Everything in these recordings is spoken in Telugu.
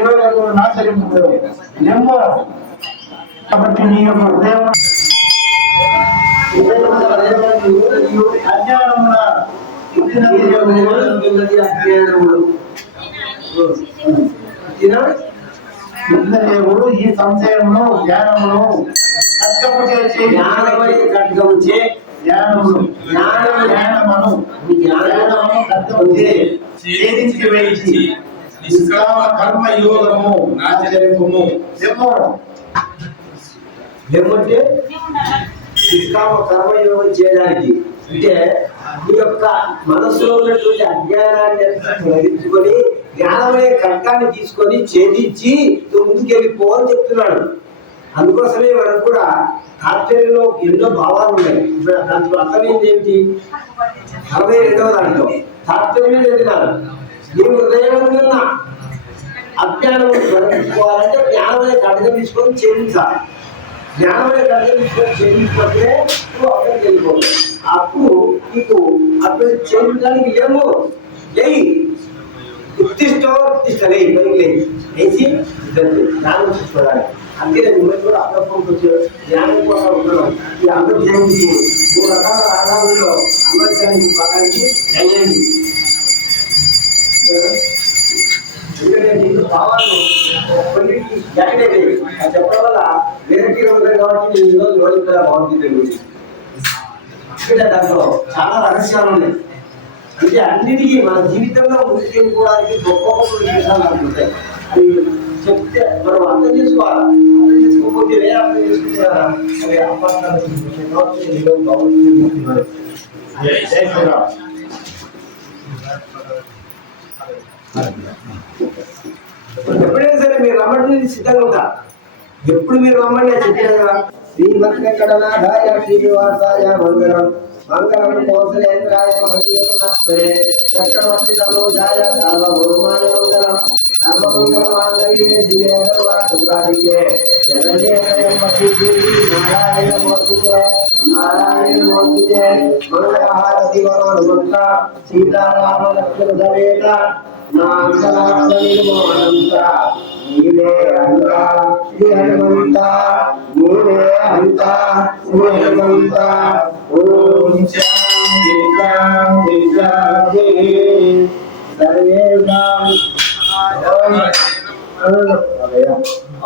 యోగకు నాశరింపు జన్మ కాబట్టి నీ యొక్క హృదయం అజ్ఞానమున దేవుడు ఈ సంశయమును జ్ఞానమును ఖడ్గము చేసి ఖడ్గము చే జ్ఞానమును జ్ఞానమును ఖడ్గము ఛేదించి వేయించి నిష్కామ కర్మ యోగము ఆచరింపుము. ఏమంటే నిష్కామ కర్మయోగం చేయడానికి అంటే మీ యొక్క మనసులో ఉన్నటువంటి అజ్ఞానాన్ని తొలగించుకొని జ్ఞానమనే ఖడ్గాన్ని తీసుకొని ఛేదించి ముందుకు వెళ్ళిపో అని చెప్తున్నాడు. అందుకోసమే మనకు కూడా తాత్పర్యంలో ఎన్నో భావాలు ఉన్నాయి. దాంట్లో అర్థమైంది ఏంటి? 62వ దాంట్లో తాత్పర్యం చదివినారు. నీ హృదయం అజ్ఞానం తొలగించుకోవాలంటే జ్ఞానమనే ఖడ్గం తీసుకొని ఛేదించాలి. జ్ఞానమే కలిగించుకొని చేయించుకుంటే నువ్వు అక్కడికి వెళ్ళిపోవు. అప్పుడు నీకు అక్కడ చేయించడానికి ఏమో ఎయి ఉత్తిష్టలే పనికి వేసి జ్ఞానం చూసుకోవాలి. అందుకే మిమ్మల్ని కూడా అప్పుడప్పుడు కొంచెం జ్ఞానం కోసం ఉండడం. ఈ అందరూ జయంతి 3 రకాల రాగాలలో అంబేద్కర్ భాగానికి అయ్యండి. ఎందుకంటే నీకు భావాలు కొన్నిటికి జాయిన్ అయిపోయి అది చెప్పడం వల్ల వేరే ఉంటాయి కాబట్టి నేను ఈరోజు రోజుగా బాగుంటుంది. ఇక్కడ దాంట్లో చాలా రహస్యాలు ఉన్నాయి. అంటే అన్నిటికీ మన జీవితంలో ముందుకెళ్ళిపోవడానికి గొప్ప గొప్ప విషయాలు అనుకుంటాయి. అది చెప్తే మనం అర్థం చేసుకోవాలి. అర్థం చేసుకోకపోతే వేరే అర్థం చేసుకుంటే అవి అపార్థాలు బాగుంటుంది. ఎప్పుడైనా సరే మీరు రమ్మంటే సిద్ధంగా ఉంటా. ఎప్పుడు మీరు రమ్మండి చెప్పినా శ్రీమద్కడనాథాయ శ్రీనివాసాయ మంగళం మంగళం కౌశలేంద్రాయ మహనీయమునాత్మనే చక్రవర్తి తనోజాయ సార్వభౌమాయ మంగళం సర్వమంగళమాంగళ్యే శివే సర్వార్థసాధికే శరణ్యే త్రయంబకే నారాయణమూర్తికే నారాయణమూర్తికే మంగళహారతి వరోన్ముక్త సీతారామ లక్ష్మణ సమేత నాంతరాత్మ నిర్మోహనంత నీవే అంత శ్రీ హనుమంత నీవే అంత శ్రీ హనుమంత. ఓం శాంతి శాంతి శాంతి సర్వేషాం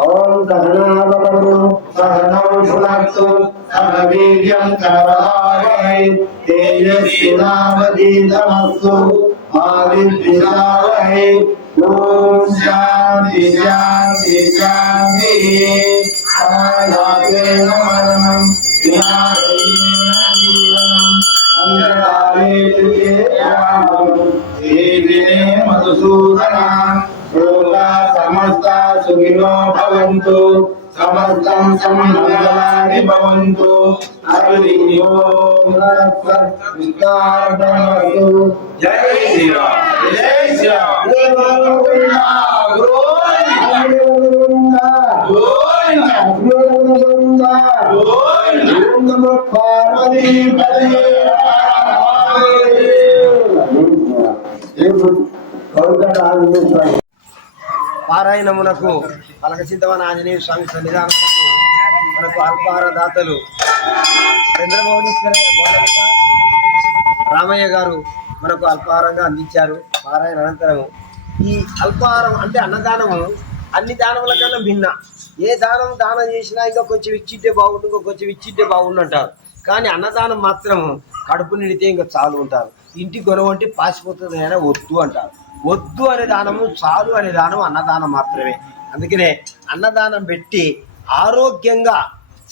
ఓం సహనావతు సహనౌ భునక్తు సహ వీర్యం కరవావహై తేజస్వినావధీతమస్తు మా విద్విషావహై. ఓం శాంతి శాంతి శాంతి. ఆయాసేన మరణం వినాశేన జీవనం అంధకారే దినే మధుసూదన. లోకా సమస్త సుఖినో భవంతు సమస్తం సన్మంగళాని భవంతు. హరి ఓం తత్సత్. జై శ్రీరామ్. జై శ్రీరామ్. పారాయణమునకు పలకసిద్ధవన ఆంజనేయ స్వామి సన్నిధానమునకు మనకు అల్పాహార దాతలు చంద్రమౌళీశ్వరయ్య గోడలత రామయ్య గారు మనకు అల్పాహారంగా అందించారు. పారాయణ అనంతరము ఈ అల్పాహారం అంటే అన్నదానము అన్ని దానముల కన్నా భిన్న. ఏ దానం చేసినా ఇంకా కొంచెం ఇచ్చిట్టే బాగుండు, ఇంకా కొంచెం ఇచ్చిట్టే బాగుండు అంటారు. కానీ అన్నదానం మాత్రం కడుపు నిండితే ఇంకా చాలు ఉంటారు. ఇంటి గొడవంటే పాసిపోతుంది అయినా వద్దు అంటారు. వద్దు అనే దానము, చాలు అనే దానం అన్నదానం మాత్రమే. అందుకనే అన్నదానం పెట్టి ఆరోగ్యంగా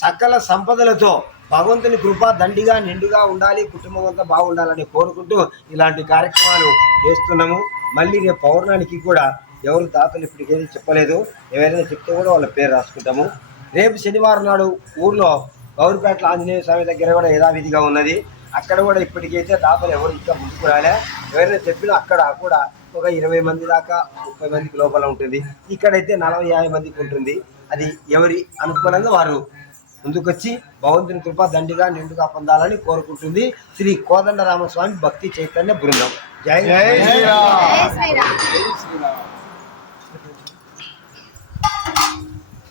సకల సంపదలతో భగవంతుని కృప దండిగా నిండుగా ఉండాలి, కుటుంబం అంతా బాగుండాలని కోరుకుంటూ ఇలాంటి కార్యక్రమాలు చేస్తున్నాము. మళ్ళీ రేపు పౌర్ణానికి కూడా ఎవరు దాతలు ఇప్పటికేది చెప్పలేదు. ఎవరైనా చెప్తే కూడా వాళ్ళ పేరు రాసుకుంటాము. రేపు శనివారం నాడు ఊర్లో గౌరిపేటల ఆంజనేయ స్వామి దగ్గర కూడా యథావిధిగా ఉన్నది. అక్కడ కూడా ఇప్పటికైతే దాతలు ఎవరు ఇంకా ముందుకు రాలే. ఎవరైనా చెప్పినా అక్కడ కూడా ఒక 20 మంది దాకా 30 మందికి లోపల ఉంటుంది. ఇక్కడైతే 40-50 మందికి ఉంటుంది. అది ఎవరి అనుకూలంగా వారు ముందుకొచ్చి భగవంతుని కృప దండిగా నిండుగా పొందాలని కోరుకుంటుంది శ్రీ కోదండరామస్వామి భక్తి చైతన్య బృందం. జై శ్రీరామ్.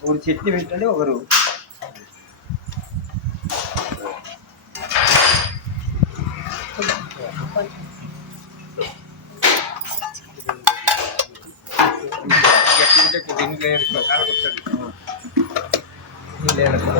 ఒకరు చట్నీ పెట్టండి, ఒకరు దీంట్లో లేదు.